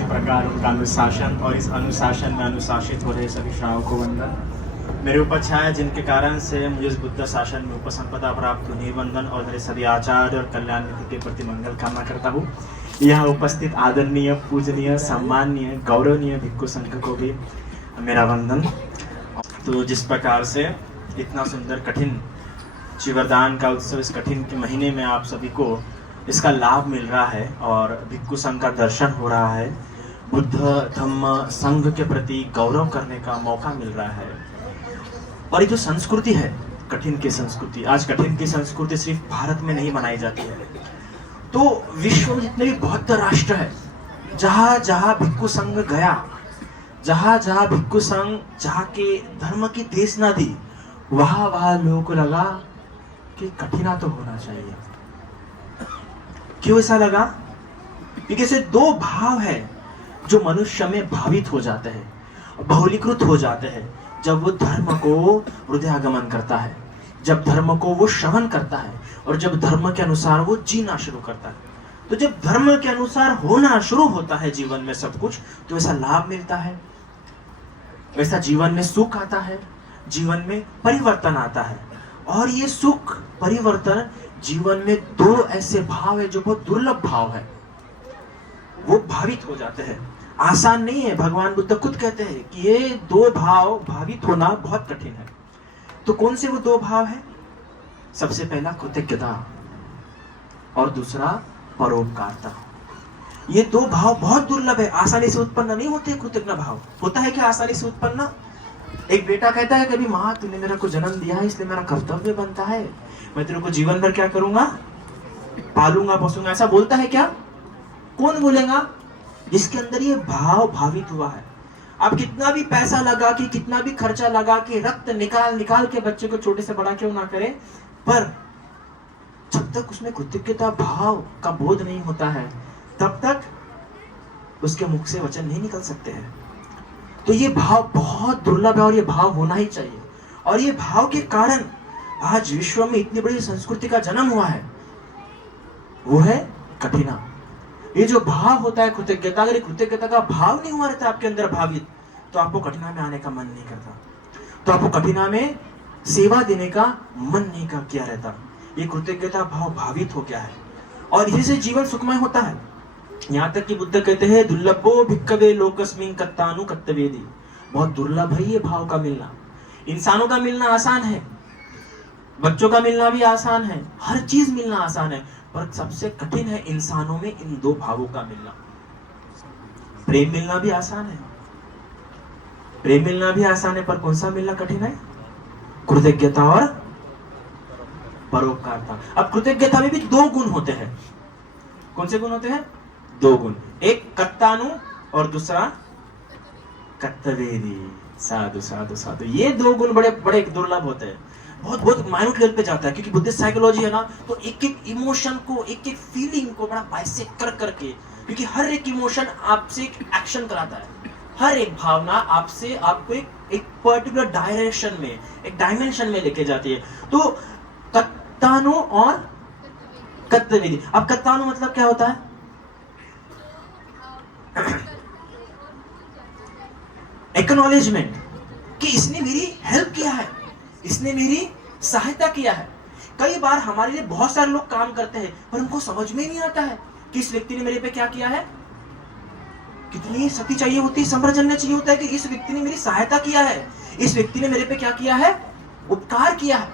उसी प्रकार उनका अनुशासन और इस अनुशासन में अनुशासित हो रहे सभी श्रावकों को वंदन। मेरे ऊपर छाया जिनके कारण से मुझे इस बुद्ध शासन में उपसंपदा प्राप्त हुई, वंदन। और मेरे सभी आचार्य और कल्याण नीति के प्रति मंगल कामना करता हूँ। यहाँ उपस्थित आदरणीय, पूजनीय, सम्माननीय, गौरवनीय भिक्षु संघ को भी मेरा वंदन। तो जिस प्रकार से इतना सुंदर कठिन चिवरदान का उत्सव इस कठिन के महीने में आप सभी को इसका लाभ मिल रहा है और भिक्षु संघ का दर्शन हो रहा है, बुद्ध धम्म संघ के प्रति गौरव करने का मौका मिल रहा है। और ये जो संस्कृति है कठिन की संस्कृति, आज कठिन की संस्कृति सिर्फ भारत में नहीं मनाई जाती है, तो विश्व में जितने भी बौद्ध राष्ट्र है, जहाँ जहाँ भिक्षु संघ गया, जहाँ जहाँ भिक्षु संघ जाके धर्म की देशना दी, वहाँ वहाँ लोगों को लगा कि कठिना तो होना चाहिए। क्यों ऐसा लगा? क्योंकि ऐसे दो भाव है जो मनुष्य में भावित हो जाते हैं, बहुलीकृत हो जाते हैं, जब वो धर्म को हृदयागमन करता है, जब धर्म को वो श्रवण करता है और जब धर्म के अनुसार वो जीना शुरू करता है। तो जब धर्म के अनुसार होना शुरू होता है जीवन में सब कुछ, तो ऐसा लाभ मिलता है, वैसा जीवन में सुख आता है, जीवन में परिवर्तन आता है। और ये सुख परिवर्तन जीवन में दो ऐसे भाव है जो बहुत दुर्लभ भाव है, वो भावित हो जाते हैं। आसान नहीं है। भगवान बुद्ध खुद कहते हैं कि ये दो भाव भावित होना बहुत कठिन है। तो कौन से वो दो भाव है? सबसे पहला कृतज्ञता और दूसरा परोपकारता। ये दो भाव बहुत दुर्लभ है, आसानी से उत्पन्न नहीं होते। कृतज्ञ भाव होता है क्या आसानी से उत्पन्न? एक बेटा कहता है कभी, माँ तूने मेरे को जन्म दिया है इसलिए मेरा कर्तव्य बनता है, मैं तेरे को जीवन भर क्या करूंगा, पालूंगा पोसूंगा, ऐसा बोलता है क्या? कौन बोलेगा? जिसके अंदर ये भाव भावित हुआ है। आप कितना भी पैसा लगा के, कितना भी खर्चा लगा के, रक्त निकाल निकाल के बच्चे को छोटे से बड़ा क्यों ना करें, पर जब तक उसमें कृतज्ञता भाव का बोध नहीं होता है, तब तक उसके मुख से वचन नहीं निकल सकते हैं। तो ये भाव बहुत दुर्लभ है और ये भाव होना ही चाहिए। और ये भाव के कारण आज विश्व में इतनी बड़ी संस्कृति का जन्म हुआ है, वो है कठिना। ये जो भाव होता है कृतज्ञता, अगर कृतज्ञता का भाव नहीं हुआ रहता आपके अंदर भावित, तो आपको कठिना में आने का मन नहीं करता, तो आपको कठिना में सेवा देने का मन नहीं किया रहता। ये कृतज्ञता भाव भावित हो गया है और इसी से जीवन सुखमय होता है। यहाँ तक कि बुद्ध कहते हैं दुर्लभो भिक्खवे लोकस्मिन् कत्तानु कत्तवेदी। बहुत दुर्लभ है ये भाव का मिलना। इंसानों का मिलना आसान है, बच्चों का मिलना भी आसान है, हर चीज मिलना आसान है, पर सबसे कठिन है इंसानों में इन दो भावों का मिलना। प्रेम मिलना भी आसान है, प्रेम मिलना भी आसान है, पर कौन सा मिलना कठिन है? कृतज्ञता और परोपकारता। अब कृतज्ञता में भी दो गुण होते हैं। कौन से गुण होते हैं? दो गुण, एक कत्तानु और दूसरा कत्तवेदी। साधु साधु साधु। ये दो गुण बड़े बड़े दुर्लभ होते हैं, बहुत बहुत माइन्यूट लेवल पे जाता है, क्योंकि बुद्धिस्ट साइकोलॉजी है ना, तो एक एक इमोशन को, एक एक फीलिंग को बड़ा बाइसेक्ट कर करके, क्योंकि हर एक इमोशन आपसे एक एक्शन कराता है, हर एक भावना आपसे आपको एक पर्टिकुलर डायरेक्शन में, एक डायमेंशन में लेके जाती है। तो कत्तानु और कत्तवेदी। अब कत्तानु मतलब क्या होता है? एक्नॉलेजमेंट कि इसने मेरी हेल्प किया है, इसने मेरी सहायता किया है। कई बार हमारे लिए बहुत सारे लोग काम करते हैं, पर उनको समझ में नहीं आता है कि इस व्यक्ति ने मेरे पे क्या किया है। कितनी शक्ति चाहिए होती है, संप्रजन्य चाहिए होता है कि इस व्यक्ति ने मेरी सहायता किया है, इस व्यक्ति ने मेरे पे क्या किया है, उपकार किया है।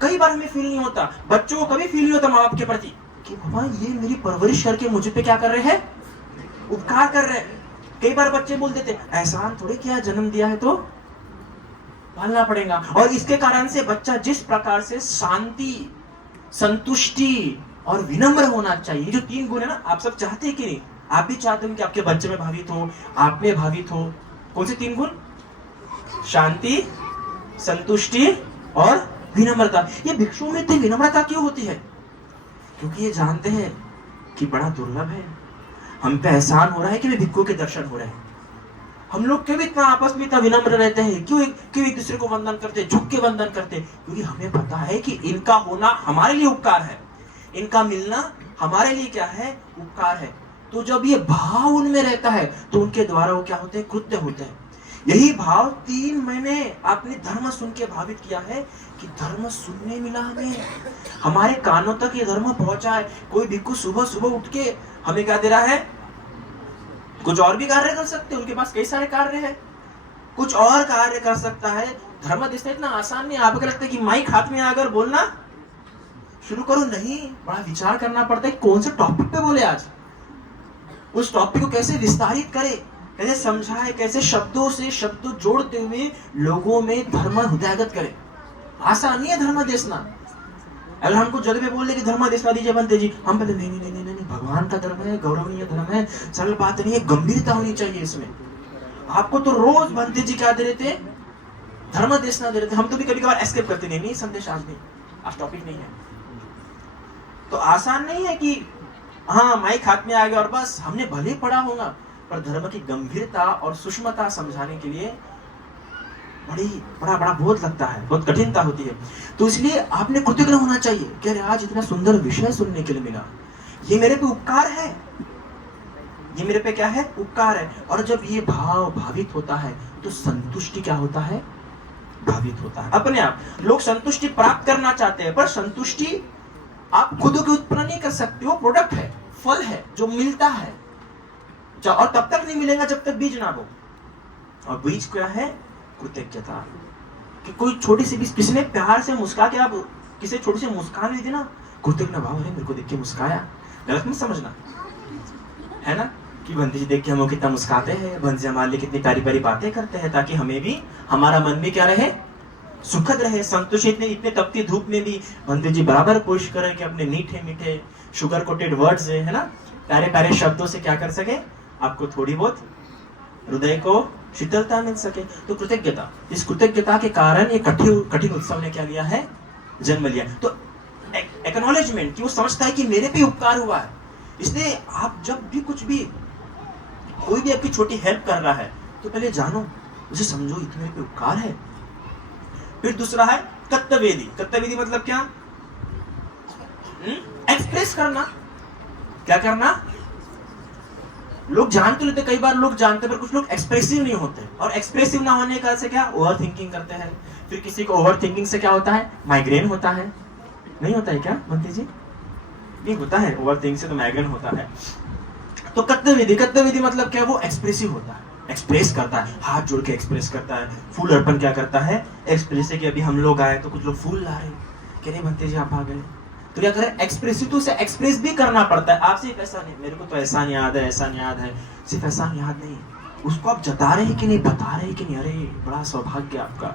कई बार हमें फील नहीं होता, बच्चों को कभी फील नहीं होता माँ बाप के प्रति कि बाबा ये मेरी परवरिश करके मुझे पे क्या कर रहे हैं, उपकार कर रहे हैं। कई बार बच्चे बोल देते एहसान थोड़ी किया, जन्म दिया है तो पालना पड़ेगा। और इसके कारण से बच्चा जिस प्रकार से शांति, संतुष्टि और विनम्र होना चाहिए, जो तीन गुण है ना, आप सब चाहते हैं कि नहीं? आप भी चाहते हो कि आपके बच्चे में भावित हो, आप में भावित हो। कौन से तीन गुण? शांति, संतुष्टि और विनम्रता। ये भिक्षुओं में इतनी विनम्रता क्यों होती है? क्योंकि ये जानते हैं कि बड़ा दुर्लभ है, हम पे एहसान हो रहा है कि वे भिक्षुओं के दर्शन हो रहे हैं। हम लोग क्यों इतना आपस में इतना विनम्र रहते हैं, क्यों एक दूसरे को वंदन करते हैं, झुक के वंदन करते हैं? क्योंकि हमें पता है कि इनका होना हमारे लिए उपकार है, इनका मिलना हमारे लिए क्या है, उपकार है। तो जब ये भाव उनमें रहता है तो उनके द्वारा वो क्या होते हैं, कृत्य होते हैं। यही भाव 3 महीने आपने धर्म सुन के भावित किया है कि धर्म सुनने मिला हमें, हमारे कानों तक ये धर्म पहुंचा है। कोई भिक्खु सुबह सुबह उठ के हमें क्या दे रहा है, कुछ और भी कार्य कर सकते हैं, उनके पास कई सारे कार्य है, कुछ और कार्य कर सकता है। धर्म देना इतना आसान नहीं। आपको लगता है कि माइक हाथ में आकर बोलना शुरू करो, नहीं, बड़ा विचार करना पड़ता है कौन से टॉपिक पे बोले आज, उस टॉपिक को कैसे विस्तारित करे, कैसे समझाए, कैसे शब्दों से शब्द जोड़ते हुए लोगों में धर्म हृदयगत करे। आसान नहीं है धर्म देशना। अगर हमको जगह पे बोल दे कि धर्म देशना दीजिए बनते जी, हम बोले नहीं नहीं नहीं नहीं, भगवान का धर्म है, गौरवनीय धर्म है, सरल बात नहीं है, गंभीरता होनी चाहिए इसमें। आपको तो रोज बनते जी क्या दे रहे थे, धर्म देशना दे रहे थे। हम तो भी कभी कभार एस्केप करते, नहीं संदेश आज नहीं, आज टॉपिक नहीं है। तो आसान नहीं है कि हाँ माइक हाथ में आ गया और बस हमने भले पढ़ा होगा, पर धर्म की गंभीरता और सूक्ष्मता समझाने के लिए बड़ा बोझ लगता है, बहुत कठिनता होती है। तो इसलिए आपने कृतज्ञ होना चाहिए कि अरे आज इतना सुंदर विषय सुनने के लिए मिला, ये मेरे पे उपकार है, ये मेरे पे क्या है, उपकार है। और जब ये भाव भावित होता है तो संतुष्टि क्या होता है, भावित होता है अपने आप। लोग संतुष्टि प्राप्त करना चाहते हैं, पर संतुष्टि आप खुद के उत्पन्न नहीं कर सकते, वो प्रोडक्ट है, फल है जो मिलता है, और तब तक नहीं मिलेगा जब तक बीज ना बो। और बीज क्या है, कृतज्ञता। कि कोई छोटी सी भी, किसी ने प्यार से मुस्का के, आप किसी छोटी सी मुस्कान ली थी ना, कृतज्ञ भाव है, मेरे को देख के मुस्काया, गलत मत समझना, है ना, कि बंदी जी देख के हम कितना मुस्काते हैं, बंदी जी हमारे लिए कितनी प्यारी प्यारी बातें करते हैं, ताकि हमें भी, हमारा मन भी क्या रहे, सुखद रहे, संतुष्ट। इतने तपती धूप में भी बंदी जी बराबर कोशिश करें कि अपने मीठे मीठे शुगर कोटेड वर्ड्स है ना, प्यारे प्यारे शब्दों से क्या कर सके, आपको थोड़ी बहुत हृदय को शीतलता मिल सके। तो कृतज्ञता, इस कृतज्ञता के कारण ये कठिन उत्सव ने क्या लिया है, जन्म लिया। तो एक्नॉलेजमेंट कि वो समझता है कि मेरे पे उपकार हुआ है। इसलिए आप जब भी कुछ भी, कोई भी आपकी छोटी हेल्प कर रहा है तो पहले जानो, उसे समझो इतने मेरे पे उपकार है। फिर दूसरा है कर्तव्यवेदी। कर्तव्यवेदी मतलब क्या, एक्सप्रेस करना। क्या करना, लोग जान तो लेते, कई बार लोग जानते, पर कुछ लोग एक्सप्रेसिव नहीं होते, और एक्सप्रेसिव ना होने का से क्या, ओवर थिंकिंग करते हैं। फिर किसी को ओवर थिंकिंग से क्या होता है, माइग्रेन होता है। नहीं होता है क्या बंटी जी, नहीं होता है, ओवर थिंकिंग से तो माइग्रेन होता है। तो कर्तव्यवेदी मतलब क्या, वो एक्सप्रेसिव होता है, एक्सप्रेस करता है, हाथ जोड़ के एक्सप्रेस करता है। फूल अर्पण क्या करता है, एक्सप्रेस से कि अभी हम लोग आए तो कुछ लोग फूल ला रहे, कह रहे बनते जी आप आ गए, तो क्या करें, एक्सप्रेसिव, तो उसे एक्सप्रेस भी करना पड़ता है। आप सिर्फ ऐसा नहीं, मेरे को तो ऐसा नहीं याद है, ऐसा नहीं याद है, सिर्फ ऐसा नहीं याद नहीं, उसको आप जता रहे हैं कि नहीं, बता रहे हैं कि नहीं, अरे बड़ा सौभाग्य आपका।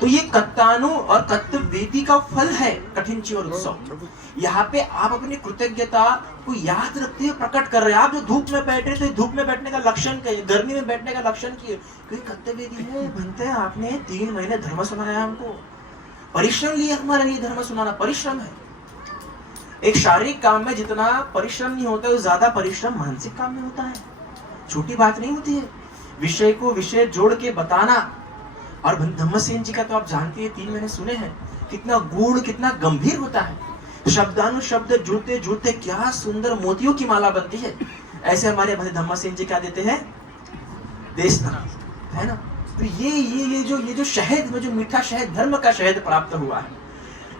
तो ये कत्तानु और कर्तव्यवेदी का फल है कठिन और उत्सव। यहाँ पे आप अपनी कृतज्ञता को याद रखते हुए प्रकट कर रहे हैं। आप जो धूप में बैठे थे, धूप में बैठने का लक्षण क्या है, गर्मी में बैठने का लक्षण क्या है, क्योंकि कर्तव्यवेदी है, बनते हैं, आपने 3 महीने धर्म सुनाया हमको, परिश्रम लिया हमारे लिए, धर्म सुनाना परिश्रम है। एक शारीरिक काम में जितना परिश्रम नहीं होता है, ज्यादा परिश्रम मानसिक काम में होता है। छोटी बात नहीं होती है विषय को विषय जोड़ के बताना। और धम्मसेन जी का तो आप जानते हैं, 3 महीने सुने हैं, कितना गूढ़, कितना गंभीर होता है। शब्दानुशब्द जुड़ते जुड़ते क्या सुंदर मोतियों की माला बनती है। ऐसे हमारे धम्मसेन जी क्या देते हैं, देशना, है ना। तो ये जो शहद में, जो मीठा शहद, धर्म का शहद प्राप्त हुआ है,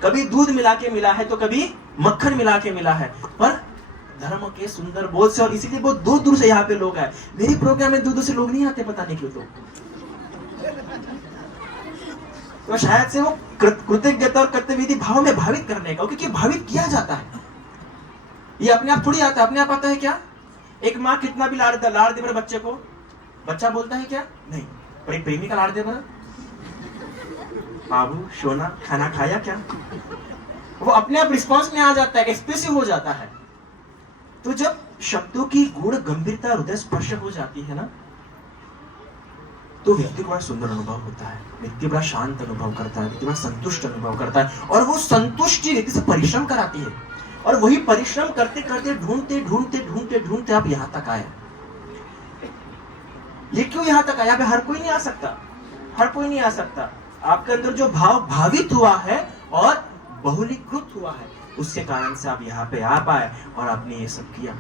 कभी दूध मिला के मिला है तो कभी मक्खन मिला के मिला है, पर धर्म के सुंदर बोध से। और इसीलिए बहुत दूर दूर से यहाँ पे लोग आए। मेरे प्रोग्राम में दूर दूर से लोग नहीं आते, पता नहीं क्यों। तो शायद से वो कृतज्ञता और कर्तव्यवेदी भाव में भावित करने का, क्योंकि भावित किया जाता है, ये अपने आप थोड़ी आता है। अपने आप आता है क्या, एक माँ कितना भी लाड़ दे पर बच्चे को, बच्चा बोलता है क्या, नहीं, पर एक प्रेमी का लाड़ दे पर, बाबू सोना खाना खाया क्या, वो अपने आप रिस्पॉन्स में आ जाता है, एक्सप्रेसिव हो जाता है। तो जब शब्दों की गूढ़ गंभीरता हृदय स्पर्श हो जाती है ना, तो व्यक्ति को बड़ा सुंदर अनुभव होता है, व्यक्ति बड़ा शांत अनुभव करता है, व्यक्ति बड़ा संतुष्ट अनुभव करता है। और वो संतुष्टि व्यक्ति से परिश्रम कराती है, और वही परिश्रम करते करते ढूंढते ढूंढते ढूंढते ढूंढते आप यहाँ तक आए। ये क्यों यहाँ तक आया, हर कोई नहीं आ सकता, हर कोई नहीं आ सकता। आपके अंदर जो भाव भावित हुआ है और बहुलीकृत हुआ है, उसके कारण से आप यहाँ पे आ पाए और आपने ये सब किया।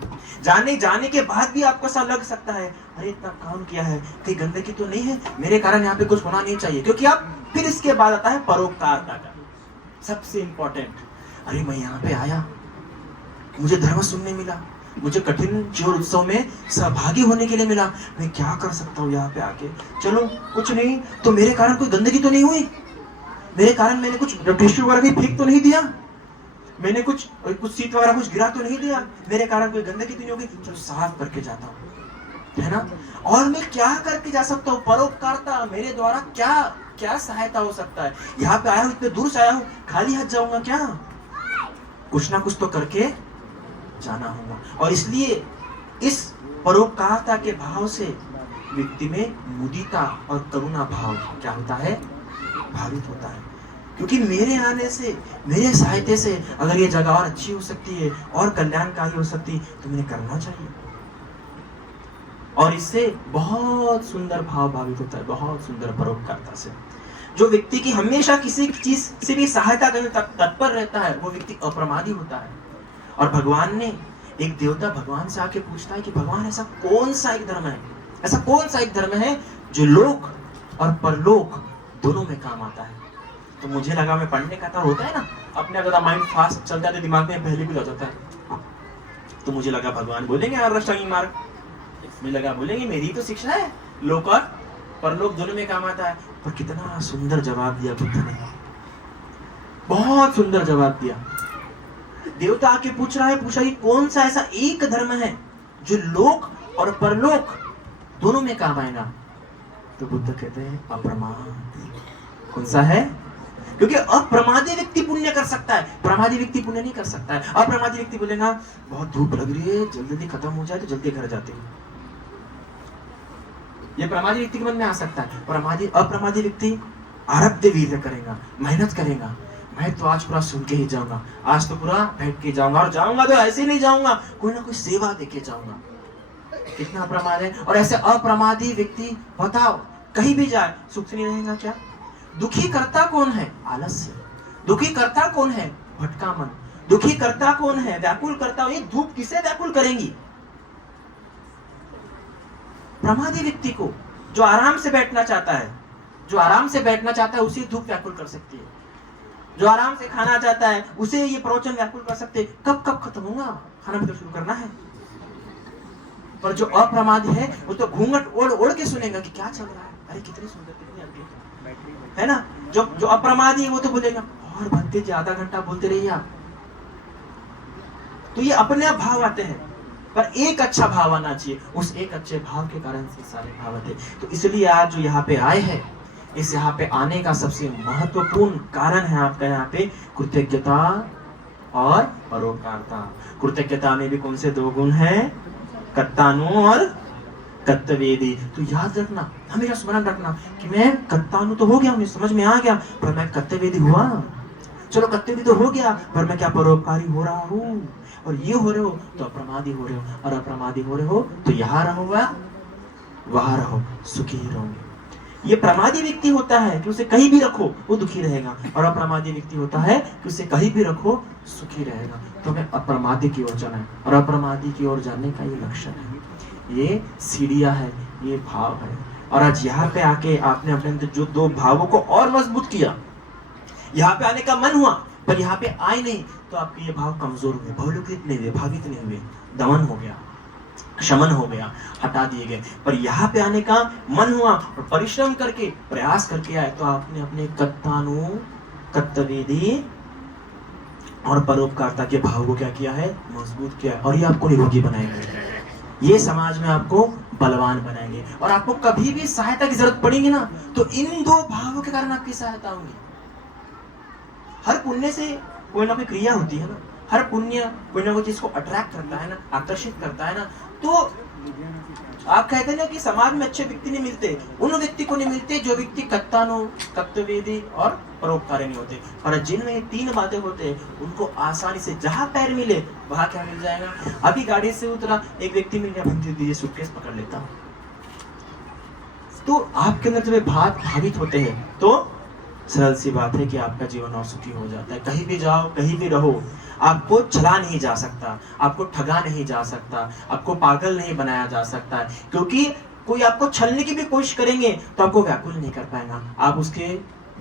जाने के बाद भी आपको ऐसा लग सकता है, अरे इतना काम किया है, कहीं गंदगी तो नहीं है, मेरे कारण यहाँ पे कुछ होना नहीं चाहिए, क्योंकि आप फिर इसके बाद आता है परोपकारता का सबसे इंपॉर्टेंट। अरे मैं यहाँ पे आया, मुझे धर्म सुनने मिला, मुझे कठिन जोर उत्सव में सहभागी होने के लिए मिला, मैं क्या कर सकता हूँ यहाँ पे आके? चलो कुछ नहीं तो मेरे कारण कोई गंदगी तो नहीं हुई, मेरे कारण मैंने कुछ टिश्यू वगैरह भी फेंक तो नहीं दिया, मैंने कुछ सीट वगैरह कुछ गिरा तो नहीं दिया, मेरे कारण कोई गंदगी तो नहीं होगी, चलो साफ करके जाता हूँ, है ना? और मैं क्या करके जा सकता हूँ? परोपकारता, मेरे द्वारा क्या क्या सहायता हो सकता है? यहाँ पे आया हूँ, इतने दूर से आया हूँ, खाली हाथ जाऊंगा क्या? कुछ ना कुछ तो करके जाना होगा। और इसलिए इस परोपकारता के भाव से व्यक्ति में मुदिता और करुणा भाव क्या होता है? भावित होता है, क्योंकि मेरे आने से, मेरे सहायता से अगर ये जगह और अच्छी हो सकती है और कल्याणकारी हो सकती है तो मुझे करना चाहिए। और इससे बहुत सुंदर भाव भावित होता है, बहुत सुंदर परोपकारता से। जो व्यक्ति की हमेशा किसी चीज से भी सहायता करने तत्पर रहता है, वो व्यक्ति अप्रमादी होता है। और भगवान ने, एक देवता भगवान से आके पूछता है कि भगवान ऐसा कौन सा एक धर्म है, ऐसा कौन सा एक धर्म है जो लोक और परलोक दोनों में काम आता है? तो मुझे लगा, मैं पढ़ने का था, होता है ना अपने अगर माइंड फास्ट चलता है दिमाग में पहले भी लग जाता है, तो मुझे लगा भगवान बोलेंगे अष्टांगिक मार्ग, मुझे लगा बोलेंगे मेरी तो शिक्षा है, लोक और परलोक दोनों में काम आता है। पर कितना सुंदर जवाब दिया बुद्ध ने, बहुत सुंदर जवाब दिया। देवता आके पूछ रहा है, पूछा कि कौन सा ऐसा एक धर्म है जो लोक और परलोक दोनों में काम आएगा? तो बुद्ध कहते हैं अप्रमाद। कौन सा है? क्योंकि अप्रमादी व्यक्ति पुण्य कर सकता है, प्रमादी व्यक्ति पुण्य नहीं कर सकता है। अप्रमादी व्यक्ति बोलेगा बहुत धूप लग रही है, जल्दी जल्दी खत्म हो जाए तो जल्दी घर जाते हैं, ये प्रमादी व्यक्ति के मन में आ सकता है। अप्रमादी व्यक्ति आरब्ध वीर्य करेगा, मेहनत करेगा, मैं तो आज पूरा सुन के ही जाऊंगा, आज तो पूरा बैठ के जाऊंगा, और जाऊंगा तो ऐसे नहीं जाऊंगा, कोई ना कोई सेवा देके जाऊंगा। कितना अप्रमाद है। और ऐसे अप्रमादी व्यक्ति बताओ कहीं भी जाए सुख से नहीं रहेगा क्या? दुखी करता कौन है? आलस्य। दुखी करता कौन है? भटका मन। दुखी करता कौन है? व्याकुल करता। ये धूप किसे व्याकुल करेंगी? प्रमादी व्यक्ति को, जो आराम से बैठना चाहता है, जो आराम से बैठना चाहता है उसे धूप व्याकुल कर सकती है, जो आराम से खाना चाहता है उसे ये प्रवचन व्याकुल कर सकते हैं। कब कब खत्म होगा? खाना भी तो शुरू करना है। पर जो अप्रमादी है वो तो घूंघट ओढ़ ओढ़ के सुनेगा कि क्या चल रहा है, अरे कितनी सुंदर, कितनी अद्भुत, है ना? जो अप्रमादी है वो तो बोलेगा और बनते जी, आधा घंटा बोलते रहिए आप। तो ये अपने आप भाव आते हैं, पर एक अच्छा भाव आना चाहिए, उस एक अच्छे भाव के कारण से सारे भाव आते हैं। तो इसलिए आज जो यहाँ पे आए हैं, इस यहाँ पे आने का सबसे महत्वपूर्ण कारण है आपका यहाँ पे कृतज्ञता और परोपकारता। कृतज्ञता में भी कौन से दो गुण हैं? कत्तानु और कत्तवेदी। तो याद रखना, हमेशा स्मरण रखना कि मैं कत्तानु तो हो गया, मुझे समझ में आ गया, पर मैं कत्तवेदी हुआ। चलो कत्तवेदी तो हो गया, पर मैं क्या परोपकारी हो रहा हूँ? और ये हो रहे हो तो अप्रमादी हो रहे हो, और अप्रमादी हो रहे हो तो यहाँ रहोगा, वहां रहो, सुखी ही रहोगे। ये प्रमादी व्यक्ति होता है कि उसे कहीं भी रखो वो दुखी रहेगा, और अप्रमादी व्यक्ति होता है कि उसे कहीं भी रखो सुखी रहेगा। तो हमें अप्रमादी की ओर जाना है, और अप्रमादी की ओर जाने का ये लक्षण है, ये सीढ़ियां है, ये भाव है। और आज यहाँ पे आके आपने अपने अंदर जो दो भावों को और मजबूत किया, यहाँ पे आने का मन हुआ पर यहाँ पे आए नहीं, तो आपके ये भाव कमजोर हुए, बहुलकृत नहीं हुए, भावित नहीं हुए, दमन हो गया, शमन हो गया, हटा दिए गए। पर यहाँ पे आने का मन हुआ और परिश्रम करके, प्रयास करके आए, तो आपने अपने कत्तानु, कत्तवेदी और परोपकारता के भाव को क्या किया है? मजबूत किया है। और ये आपको निरोगी बनाएंगे, ये समाज में आपको बलवान बनाएंगे। और आपको कभी भी सहायता की जरूरत पड़ेगी ना, तो इन दो भावों के कारण आपकी सहायता होगी। हर पुण्य से कोई ना कोई क्रिया होती है ना, हर पुण्य कोई ना कोई चीज को अट्रैक्ट करता है ना, आकर्षित करता है ना। तो आप कहते हैं ना कि समाज में अच्छे व्यक्ति नहीं मिलते, उन व्यक्ति को नहीं मिलते जो व्यक्ति कत्तानु, कत्तवेदी और परोपकारी नहीं होते। और जिनमें तीन बातें होते हैं उनको आसानी से जहां पैर मिले वहां क्या मिल जाएगा। अभी गाड़ी से उतरा, एक व्यक्ति मिल गया, दीजिए सूटकेस पकड़ लेता हूं। तो आपके अंदर जब भाव भावित होते हैं तो सरल सी बात है कि आपका जीवन और सुखी हो जाता है। कहीं भी जाओ, कहीं भी रहो, आपको चला नहीं जा सकता, आपको ठगा नहीं जा सकता, आपको पागल नहीं बनाया जा सकता है, क्योंकि कोई आपको छलने की भी कोशिश करेंगे तो आपको व्याकुल नहीं कर पाएगा, आप उसके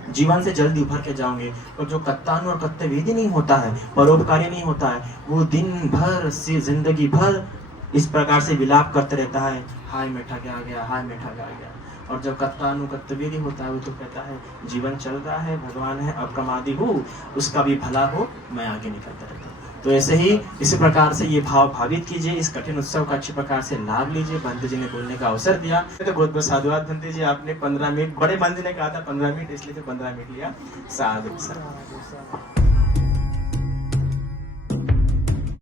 जीवन से जल्दी उभर के जाओगे। और जो कत्तानु और कर्तव्यवेदी नहीं होता है, परोपकारी नहीं होता है, वो दिन भर से जिंदगी भर इस प्रकार से विलाप करते रहता है, हाय मैं ठगा गया, हाय मैं ठगा गया। और जब कत्तानु कर्तव्यवेदी होता है वो तो कहता है जीवन चल रहा है, भगवान है, अब कमादी हूँ, उसका भी भला हो, मैं आगे निकलता रहता हूँ। तो ऐसे ही इसी प्रकार से ये भाव भावित कीजिए, इस कठिन उत्सव का अच्छी प्रकार से लाभ लीजिए। बंते जी ने बोलने का अवसर दिया तो बहुत बहुत साधुवाद बंते जी, आपने 15 मिनट, बड़े बंते ने कहा था 15 मिनट, इसलिए तो 15 मिनट लिया। साधु साधु।